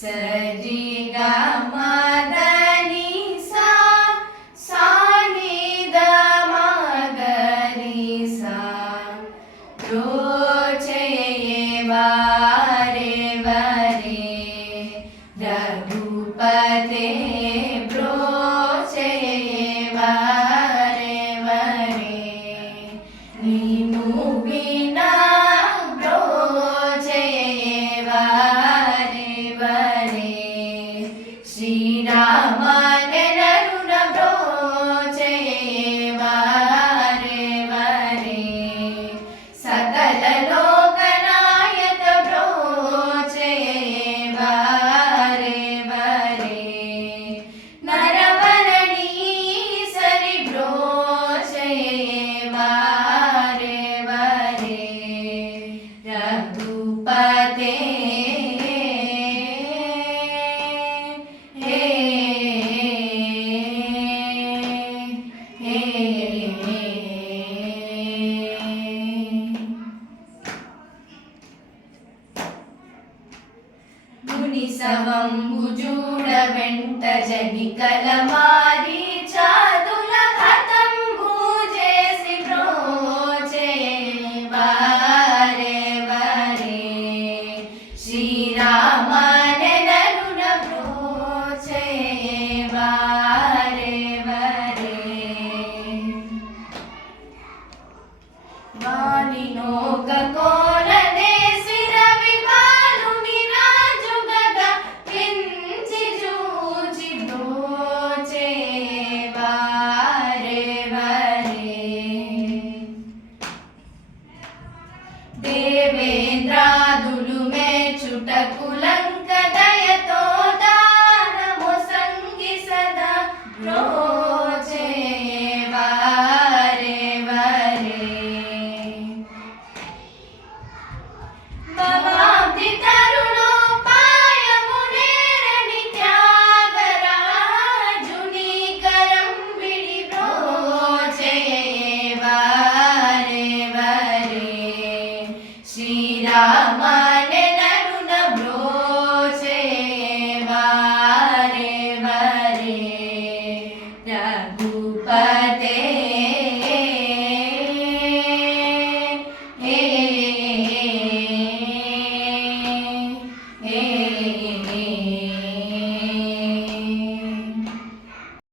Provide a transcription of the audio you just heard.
सरि ग म द नि सा सा नि द म ग रि सा वारे वरे रघुपते वारे वरे नीनु बिना वारे वरे श्री राम नेनरुन वारे वरे सकल लोकनायक वारे वरे नरवरणी सरि वारे वरे रघुपते मुनिसवं भुजूड वेंट जनिकल मारीचा